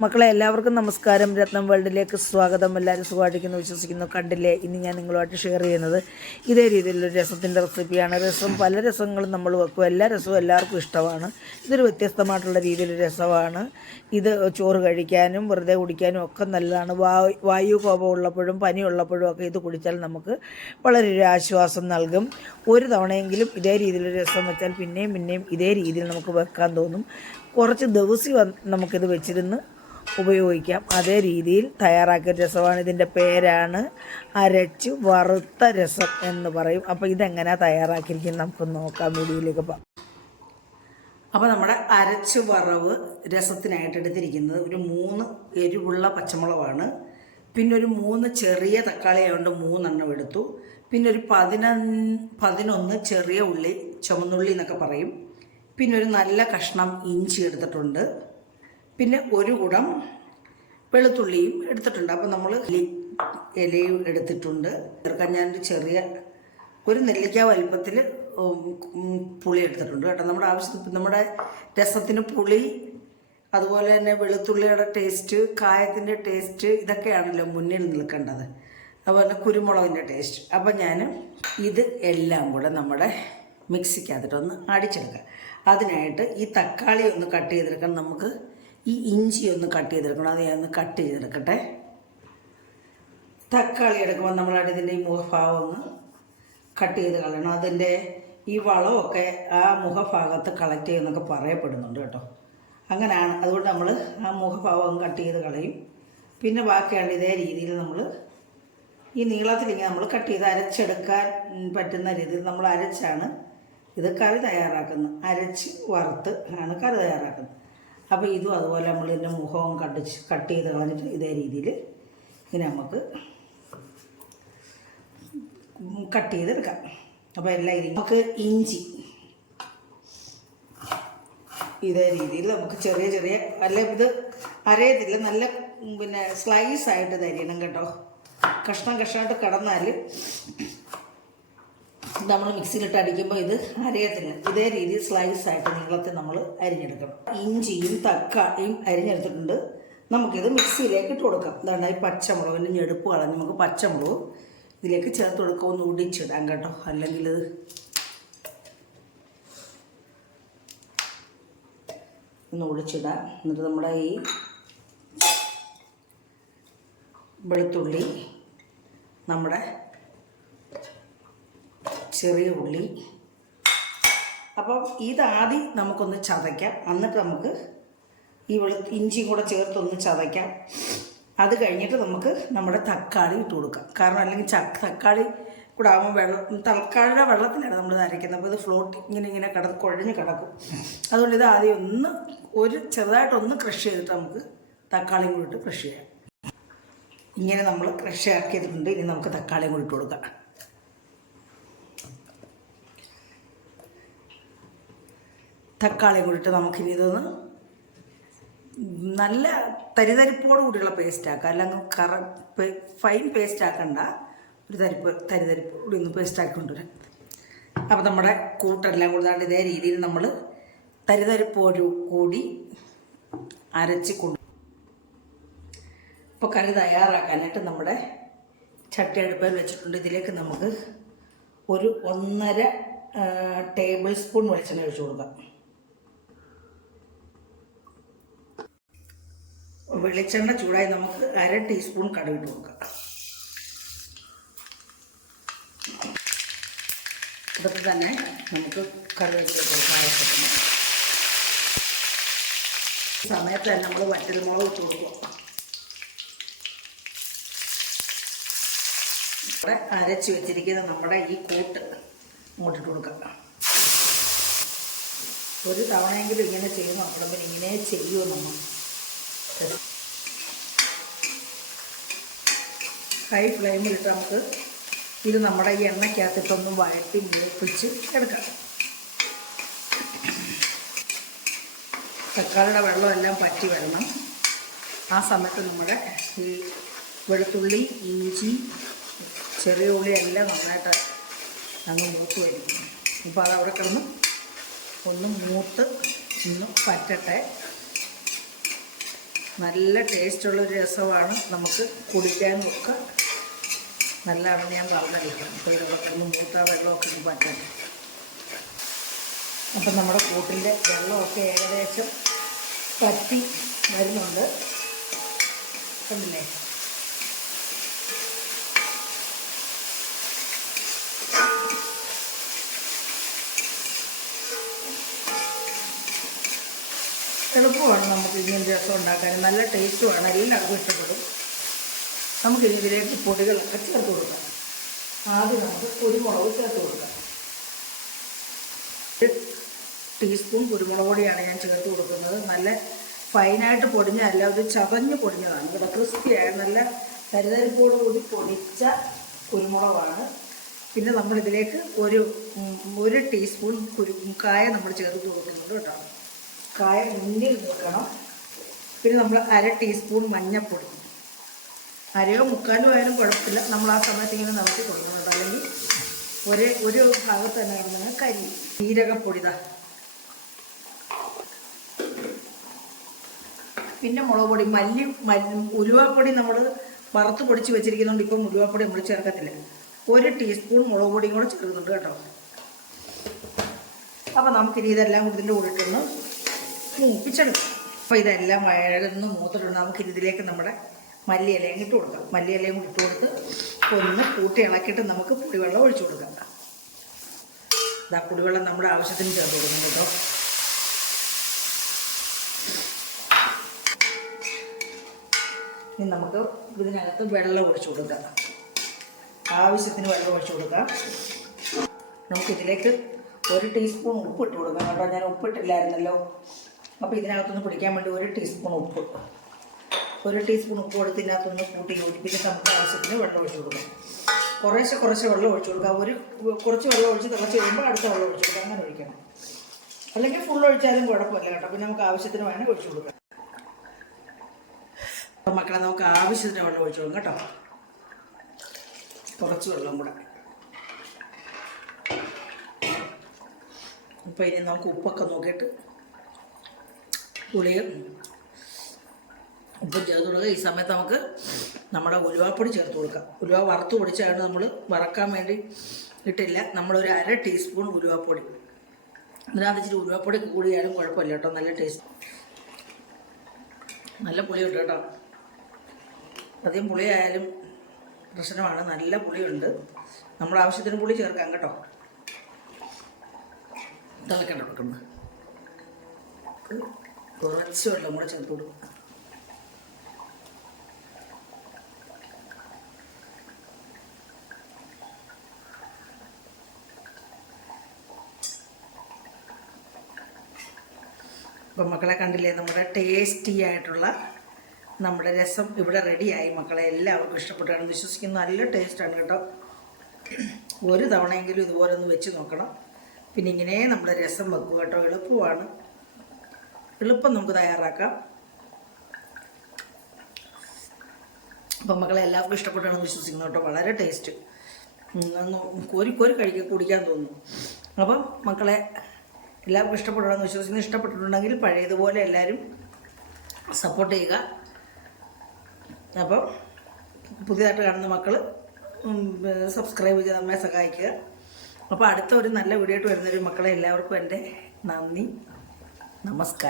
മക്കളെ എല്ലാവർക്കും നമസ്കാരം. രത്നം വേൾഡിലേക്ക് സ്വാഗതം. എല്ലാവരും സുഖമായിട്ടിരിക്കുന്നു വിശ്വസിക്കുന്നു കണ്ടില്ലേ? ഇനി ഞാൻ നിങ്ങളുമായിട്ട് ഷെയർ ചെയ്യുന്നത് ഇതേ രീതിയിലുള്ള രസത്തിന്റെ റെസിപ്പിയാണ് രസം പല രസങ്ങളും നമ്മൾ വെക്കും. എല്ലാ രസവും എല്ലാവർക്കും ഇഷ്ടമാണ്. ഇതൊരു വ്യത്യസ്തമായിട്ടുള്ള രീതിയിലുള്ള രസമാണ്. ഇത് ചോറ് കഴിക്കാനും വെറുതെ കുടിക്കാനും ഒക്കെ നല്ലതാണ്. വായു വായു കോപം ഉള്ളപ്പോഴും പനി ഉള്ളപ്പോഴും ഒക്കെ ഇത് കുടിച്ചാൽ നമുക്ക് വളരെ ഒരു ആശ്വാസം നൽകും. ഒരു തവണയെങ്കിലും ഇതേ രീതിയിലൊരു രസം വെച്ചാൽ പിന്നെയും പിന്നെയും ഇതേ രീതിയിൽ നമുക്ക് വെക്കാൻ തോന്നും. കുറച്ച് ദിവസം നമുക്കിത് വെച്ചിരുന്ന് ഉപയോഗിക്കാം. അതേ രീതിയിൽ തയ്യാറാക്കിയ രസമാണ്. ഇതിന്റെ പേരാണ് അരച്ച് വറുത്ത രസം എന്ന് പറയും. അപ്പോൾ ഇതെങ്ങനെയാണ് തയ്യാറാക്കിയിരിക്കുന്നത് നമുക്ക് നോക്കാം വീഡിയോയിലേക്ക് പോകാം അപ്പോൾ നമ്മുടെ അരച്ച് വറവ് രസത്തിനായിട്ട് എടുത്തിരിക്കുന്നത് ഒരു മൂന്ന് എരിവുള്ള പച്ചമുളകാണ്. പിന്നെ ഒരു മൂന്ന് ചെറിയ തക്കാളി ആയതുകൊണ്ട് മൂന്നെണ്ണം എടുത്തു. പിന്നെ ഒരു പതിനൊന്ന് പതിനൊന്ന് ചെറിയ ഉള്ളി ചുമന്നുള്ളി എന്നൊക്കെ പറയും. പിന്നെ ഒരു നല്ല കഷ്ണം ഇഞ്ചി എടുത്തിട്ടുണ്ട്. പിന്നെ ഒരു കുടം വെളുത്തുള്ളിയും എടുത്തിട്ടുണ്ട്. അപ്പോൾ നമ്മൾ ഇലയും എടുത്തിട്ടുണ്ട്. ചേർക്കാൻ ഞാനൊരു ചെറിയ ഒരു നെല്ലിക്ക വലിപ്പത്തിൽ പുളി എടുത്തിട്ടുണ്ട് കേട്ടോ. നമ്മുടെ ആവശ്യത്തിന് നമ്മുടെ രസത്തിന് പുളി അതുപോലെ തന്നെ വെളുത്തുള്ളിയുടെ ടേസ്റ്റ് കായത്തിന്റെ ടേസ്റ്റ് ഇതൊക്കെയാണല്ലോ മുന്നിൽ നിൽക്കേണ്ടത്. അതുപോലെ കുരുമുളകിന്റെ ടേസ്റ്റ് അപ്പം ഞാൻ ഇത് എല്ലാം കൂടെ നമ്മുടെ മിക്സിക്കകത്തിട്ടൊന്ന് അടിച്ചെടുക്കുക അതിനായിട്ട് ഈ തക്കാളി ഒന്ന് കട്ട് ചെയ്തെടുക്കാൻ നമുക്ക് ഈ ഇഞ്ചി ഒന്ന് കട്ട് ചെയ്തെടുക്കണം. അത് ഞാൻ ഒന്ന് കട്ട് ചെയ്തെടുക്കട്ടെ. തക്കാളി എടുക്കുമ്പോൾ നമ്മളായിട്ട് ഇതിന്റെ ഈ മുഖഭാഗം ഒന്ന് കട്ട് ചെയ്ത് കളയണം. അതിന്റെ ഈ വളമൊക്കെ ആ മുഖഭാഗത്ത് കളക്ട് ചെയ്യുന്നൊക്കെ പറയപ്പെടുന്നുണ്ട് കേട്ടോ. അങ്ങനെയാണ്. അതുകൊണ്ട് നമ്മൾ ആ മുഖഭാഗം കട്ട് ചെയ്ത് കളയും. പിന്നെ ബാക്കിയാണ് ഇതേ രീതിയിൽ നമ്മൾ ഈ നീളത്തിലിങ്ങനെ നമ്മൾ കട്ട് ചെയ്ത് അരച്ചെടുക്കാൻ പറ്റുന്ന രീതിയിൽ നമ്മൾ അരച്ചാണ് ഇത് കറി തയ്യാറാക്കുന്നത്. അരച്ച് വറുത്ത് ആണ് കറി തയ്യാറാക്കുന്നത്. അപ്പോൾ ഇതും അതുപോലെ നമ്മൾ ഇതിന്റെ മുഖവും കട്ട് കട്ട് ചെയ്ത് കളഞ്ഞിട്ട് ഇതേ രീതിയിൽ ഇങ്ങനെ നമുക്ക് കട്ട് ചെയ്തെടുക്കാം. അപ്പോൾ എല്ലാം ഇരിക്കും നമുക്ക് ഇഞ്ചി. ഇതേ രീതിയിൽ നമുക്ക് ചെറിയ ചെറിയ അല്ല ഇത് അരയത്തില്ല നല്ല പിന്നെ സ്ലൈസ് ആയിട്ട് തരിയണം കേട്ടോ. കഷ്ണം കഷ്ണമായിട്ട് കടന്നാൽ നമ്മൾ മിക്സിയിലിട്ട് അടിക്കുമ്പോൾ ഇത് അരയത്തില്ല ഇതേ രീതിയിൽ സ്ലൈസ് ആയിട്ട് നീളത്തിൽ നമ്മൾ അരിഞ്ഞെടുക്കണം. ഇഞ്ചിയും തക്കാളിയും അരിഞ്ഞെടുത്തിട്ടുണ്ട്. നമുക്കിത് മിക്സിയിലേക്ക് ഇട്ട് കൊടുക്കാം. എന്താണ് ഈ പച്ചമുളകിന്റെ ഞെടുപ്പ് കളഞ്ഞ് നമുക്ക് പച്ചമുളക് ഇതിലേക്ക് ചേർത്ത് കൊടുക്കുക ഒന്ന് ഒടിച്ചിടാം കേട്ടോ. അല്ലെങ്കിൽ ഇത് ഒന്ന് ഒടിച്ചിടാം എന്നിട്ട് നമ്മുടെ ഈ വെളുത്തുള്ളി നമ്മുടെ ചെറിയ ഉള്ളി. അപ്പം ഇതാദ്യം നമുക്കൊന്ന് ചതയ്ക്കാം. എന്നിട്ട് നമുക്ക് ഈ വെളു ഇഞ്ചിയും കൂടെ ചേർത്തൊന്ന് ചതയ്ക്കാം. അത് കഴിഞ്ഞിട്ട് നമുക്ക് നമ്മുടെ തക്കാളി ഇട്ട് കൊടുക്കാം. കാരണം അല്ലെങ്കിൽ ചക്ക തക്കാളി കൂടെ ആകുമ്പോൾ വെള്ളം തക്കാളിയുടെ വെള്ളത്തിലാണ് നമ്മൾ അരയ്ക്കുന്നത്. അപ്പോൾ ഇത് ഫ്ലോട്ട് ഇങ്ങനെ ഇങ്ങനെ കിട കുഴഞ്ഞ് കിടക്കും. അതുകൊണ്ട് ഇത് ആദ്യം ഒന്ന് ഒരു ചെറുതായിട്ടൊന്ന് ക്രഷ് ചെയ്തിട്ട് നമുക്ക് തക്കാളിയും കൂടി ഇട്ട് ക്രഷ് ചെയ്യാം. ഇങ്ങനെ നമ്മൾ ക്രഷ് ആക്കിയതുകൊണ്ട് ഇനി നമുക്ക് തക്കാളിയും കൂടി ഇട്ട് കൊടുക്കാം. തക്കാളി കൂടിയിട്ട് നമുക്കിനി ഇതൊന്ന് നല്ല തരിതരിപ്പോട് കൂടിയുള്ള പേസ്റ്റ് ആക്കുക അല്ലെങ്കിൽ കറ ഫൈൻ പേസ്റ്റ് ആക്കണ്ട. ഒരു തരിപ്പ് തരിതരിപ്പോട് കൂടി ഒന്ന് പേസ്റ്റ് ആക്കി കൊണ്ടുവരാം. അപ്പോൾ നമ്മുടെ കൂട്ടെല്ലാം കൂടുതലാണ്ട് ഇതേ രീതിയിൽ നമ്മൾ തരിതരിപ്പോട് കൂടി അരച്ച് കൊണ്ടു ഇപ്പോൾ കറി തയ്യാറാക്കാനായിട്ട് നമ്മുടെ ചട്ടി അടുപ്പിൽ വെച്ചിട്ടുണ്ട്. ഇതിലേക്ക് നമുക്ക് ഒരു ഒന്നര ടേബിൾ സ്പൂൺ വെളിച്ചെണ്ണ ഒഴിച്ചു കൊടുക്കാം. വെളിച്ചെണ്ണ ചൂടായി നമുക്ക് അര ടീസ്പൂൺ കടുകിട്ട് കൊടുക്കാം. ഇതൊക്കെ തന്നെ നമുക്ക് കറിവേപ്പില സമയത്ത് തന്നെ നമ്മൾ വറ്റൽമുളക് ഇട്ട് കൊടുക്കുക ഇവിടെ അരച്ച് വെച്ചിരിക്കുന്ന നമ്മുടെ ഈ കൂട്ട് ഇങ്ങോട്ടിട്ട് കൊടുക്കാം. ഒരു തവണയെങ്കിലും ഇങ്ങനെ ചെയ്യുമ്പോൾ നോക്കണം ഇങ്ങനെ ചെയ്യുമോ നമ്മൾ ഹൈ ഫ്ലെയിമിലിട്ട് നമുക്ക് ഇത് നമ്മുടെ ഈ എണ്ണയ്ക്കകത്തിട്ടൊന്ന് വഴറ്റി മൂപ്പിച്ച് എടുക്കാം. തക്കാളിയുടെ വെള്ളമെല്ലാം പറ്റി വരണം. ആ സമയത്ത് നമ്മുടെ ഈ വെളുത്തുള്ളി ഇഞ്ചി ചെറിയ ഉള്ളി എല്ലാം നന്നായിട്ട് അങ്ങ് മൂത്ത് വരും. അപ്പോൾ അത് അവിടെ കിടന്ന് ഒന്ന് മൂത്ത് ഒന്ന് പറ്റട്ടെ. നല്ല ടേസ്റ്റുള്ളൊരു രസമാണ് നമുക്ക് കുടിക്കാനും ഒക്കെ നല്ലതാണെന്ന് ഞാൻ പറഞ്ഞിരിക്കാം അപ്പോൾ ഇതൊക്കെ ഒന്ന് മൂത്ത വെള്ളമൊക്കെ ഒന്ന് പറ്റാൻ അപ്പം നമ്മുടെ കൂട്ടിന്റെ വെള്ളമൊക്കെ ഏകദേശം പറ്റി വരുന്നുണ്ട്. കണ്ടില്ലേ? എളുപ്പമാണ് നമുക്ക് ഇങ്ങനെ രസം ഉണ്ടാക്കാൻ നല്ല ടേസ്റ്റുമാണ് എല്ലാവർക്കും ഇഷ്ടപ്പെടും. നമുക്ക് ഇതിലേക്ക് പൊടികളൊക്കെ ചേർത്ത് കൊടുക്കാം. ആദ്യം നമുക്ക് കുരുമുളക് ചേർത്ത് കൊടുക്കാം. ഒരു ടീസ്പൂൺ കുരുമുളക് പൊടിയാണ് ഞാൻ ചേർത്ത് കൊടുക്കുന്നത്. നല്ല ഫൈനായിട്ട് പൊടിഞ്ഞതല്ല ഒരു ചതഞ്ഞ് പൊടിഞ്ഞതാണ്. ഇവിടെ ക്രിസ്പിയായ നല്ല കരുതരിപ്പോട് കൂടി പൊടിച്ച കുരുമുളകാണ്. പിന്നെ നമ്മളിതിലേക്ക് ഒരു ഒരു ടീസ്പൂൺ കുരു കായ നമ്മൾ ചേർത്ത് കൊടുക്കുന്നുണ്ട് കേട്ടോ. കായ മുന്നിൽ നിൽക്കണം പിന്നെ നമ്മൾ അര ടീസ്പൂൺ മഞ്ഞൾപ്പൊടി അരയോ മുക്കാലോ ആയാലും കുഴപ്പമില്ല. നമ്മൾ ആ സമയത്ത് ഇങ്ങനെ നടത്തി കൊടുക്കുന്നുണ്ട് അല്ലെങ്കിൽ ഒരു ഒരു ഭാഗത്ത് തന്നെ കിടന്നാൽ കരി. ജീരകപ്പൊടിതാ പിന്നെ മുളക് പൊടി മല്ലി മല്ലി ഉലുവാപ്പൊടി നമ്മൾ വറുത്ത് പൊടിച്ച് വെച്ചിരിക്കുന്നതുകൊണ്ട് ഇപ്പം ഉലുവാപ്പൊടി നമ്മൾ ചേർക്കത്തില്ല. ഒരു ടീസ്പൂൺ മുളക് പൊടിയും കൂടെ ചേർക്കുന്നുണ്ട് കേട്ടോ. അപ്പോൾ നമുക്കിനി ഇതെല്ലാം ഇതിന്റെ കൂടെ ഇട്ടൊന്ന് മൂപ്പിച്ചെടുക്കാം. അപ്പോൾ ഇതെല്ലാം വഴന്ന് മൂത്തിട്ടുണ്ട് നമുക്ക് ഇതിലേക്ക് നമ്മുടെ മല്ലിയിലയും ഇട്ട് കൊടുക്കാം. മല്ലിയിലയും ഇട്ട് കൊടുത്ത് ഒന്ന് കൂട്ടി ഇളക്കിയിട്ട് നമുക്ക് പുളിവെള്ളം ഒഴിച്ചു കൊടുക്കാം. ഇതാ പുളിവെള്ളം നമ്മുടെ ആവശ്യത്തിന് ചേർത്ത് കൊടുക്കുന്നു കേട്ടോ. ഇനി നമുക്ക് ഇതിനകത്ത് വെള്ളം ഒഴിച്ചു കൊടുക്കാം. ആവശ്യത്തിന് വെള്ളം ഒഴിച്ചു കൊടുക്കാം. നമുക്കിതിലേക്ക് ഒരു ടീസ്പൂൺ ഉപ്പ് ഇട്ട് കൊടുക്കാം. കേട്ടോ ഞാൻ ഉപ്പിട്ടില്ലായിരുന്നല്ലോ അപ്പോൾ ഇതിനകത്തൊന്ന് പിടിക്കാൻ വേണ്ടി ഒരു ടീസ്പൂൺ ഉപ്പ്. ഒരു ടീസ്പൂൺ ഉപ്പ് കൊടുത്ത് ഇതിനകത്തൊന്ന് കൂട്ടി യോജിപ്പിച്ച് നമുക്ക് ആവശ്യത്തിന് വെള്ളം ഒഴിച്ചു കൊടുക്കാം. കുറേശ്ശെ കുറച്ച് വെള്ളം ഒഴിച്ചു കൊടുക്കുക ഒരു കുറച്ച് വെള്ളം ഒഴിച്ച് തിളച്ച് കഴിയുമ്പോൾ അടുത്ത വെള്ളം ഒഴിച്ചു കൊടുക്കാം. അങ്ങനെ ഒഴിക്കണം. അല്ലെങ്കിൽ ഫുൾ ഒഴിച്ചാലും കുഴപ്പമില്ല കേട്ടോ. പിന്നെ നമുക്ക് ആവശ്യത്തിന് വേണം ഒഴിച്ചു കൊടുക്കാം. അപ്പം മക്കളെ നമുക്ക് ആവശ്യത്തിന് വെള്ളം ഒഴിച്ചു കൊടുക്കാം കേട്ടോ. കുറച്ച് വെള്ളം കൂടെ. അപ്പോൾ ഇനി നമുക്ക് ഉപ്പൊക്കെ നോക്കിയിട്ട് പുളിയും ഉപ്പും ചേർത്ത് കൊടുക്കുക. ഈ സമയത്ത് നമുക്ക് നമ്മുടെ ഉലുവാപ്പൊടി ചേർത്ത് കൊടുക്കാം. ഉലുവ വറുത്ത് പൊടിച്ചാണ് നമ്മൾ വറക്കാൻ വേണ്ടി ഇട്ടില്ല. നമ്മളൊരു അര ടീസ്പൂൺ ഉലുവാപ്പൊടി. അതിനകത്ത് ഇച്ചിരി ഉലുവാപ്പൊടി കൂടിയാലും കുഴപ്പമില്ല കേട്ടോ. നല്ല ടേസ്റ്റ്. നല്ല പുളിയുണ്ട് കേട്ടോ. അധികം പുളിയായാലും പ്രശ്നമാണ്. നല്ല പുളിയുണ്ട്. നമ്മൾ ആവശ്യത്തിന് പുളി ചേർക്കാം കേട്ടോ. തിളക്കണ്ട കൊടുക്കുന്നത് കുറച്ച് വെള്ളം കൂടെ ചേർത്ത് കൊടുക്കും. അപ്പം മക്കളെ കണ്ടില്ലേ നമ്മുടെ ടേസ്റ്റി ആയിട്ടുള്ള നമ്മുടെ രസം ഇവിടെ റെഡിയായി മക്കളെ എല്ലാവർക്കും ഇഷ്ടപ്പെട്ടാണ് വിശ്വസിക്കുന്ന. നല്ല ടേസ്റ്റാണ് കേട്ടോ. ഒരു തവണയെങ്കിലും ഇതുപോലെ ഒന്ന് വെച്ച് നോക്കണം. പിന്നെ ഇങ്ങനെ നമ്മുടെ രസം വെക്കുക കേട്ടോ. എളുപ്പമാണ്. എളുപ്പം നമുക്ക് തയ്യാറാക്കാം. അപ്പം മക്കളെ എല്ലാവർക്കും ഇഷ്ടപ്പെട്ടാണെന്ന് വിശ്വസിക്കുന്നു കേട്ടോ. വളരെ ടേസ്റ്റ് കോരി കോരി കഴിക്കുക കുടിക്കാൻ തോന്നുന്നു. അപ്പം മക്കളെ എല്ലാവർക്കും ഇഷ്ടപ്പെട്ടാണെന്ന് വിശ്വസിക്കുന്നു. ഇഷ്ടപ്പെട്ടിട്ടുണ്ടെങ്കിൽ പഴയതുപോലെ എല്ലാവരും സപ്പോർട്ട് ചെയ്യുക. അപ്പം പുതിയതായിട്ട് കാണുന്ന മക്കൾ സബ്സ്ക്രൈബ് ചെയ്ത് നമ്മെ സഹായിക്കുക. അപ്പോൾ അടുത്ത ഒരു നല്ല വീഡിയോ ആയിട്ട് വരുന്നൊരു മക്കളെ എല്ലാവർക്കും എന്റെ നന്ദി. നമസ്കാരം.